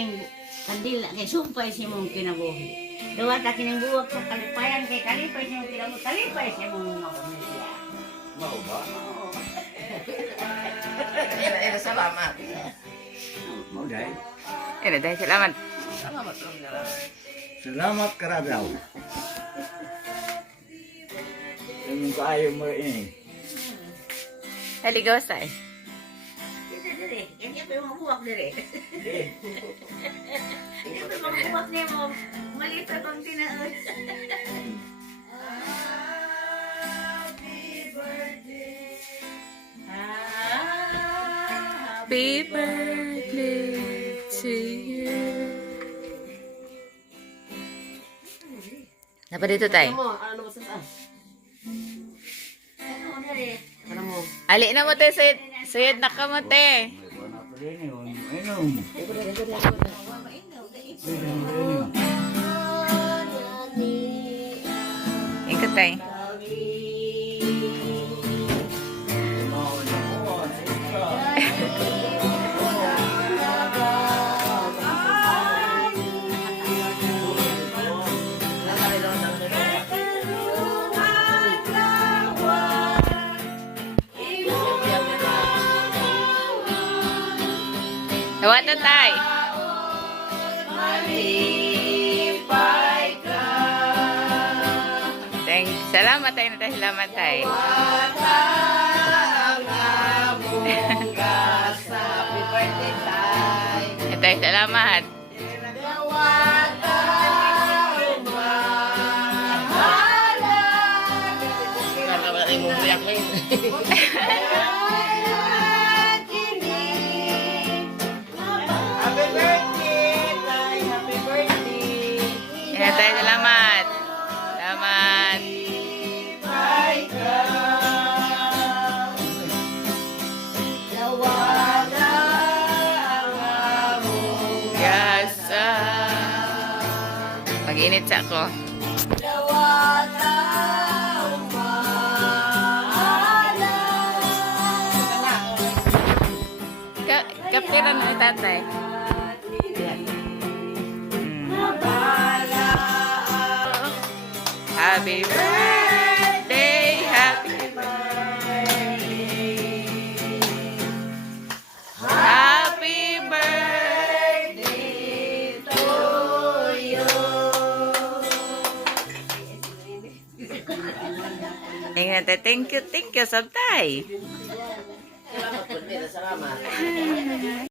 kining kandila kay sumpay si mong kinabuhi. Duwa ta kining buwag sa kalipayan kay kalipay si mong kinabuhi. Kalipay si mong mga pamilya. Mau ba? Oo. Ina, ina, salamat. Mau dahil. Ano, dahil salamat. Salamat nila. Salamat karadaw. Yung kayo mo ini. Haligaw sa eh. Dito dire. Mga buwak dire. Mga buwak niya mo. Mali pa pang tinaon. Happy birthday to you. Napa dito tay? Ano mo? Ano mo sa Ano dire? Ano mo? Ali na mo te, suyod, suyod na ka mo te. May kuha na pa rin yun. Tawa to tay. Thank, salamat tay na tayo, salamat tay. Happy birthday, Tay. Salamat. Karena wala yung mumbiyak Mag-init sa ako. Ka kapiran ni tatay. Hmm. Happy birthday, Ingat, thank you, thank you, sabtay. Salamat po, Mira. Salamat.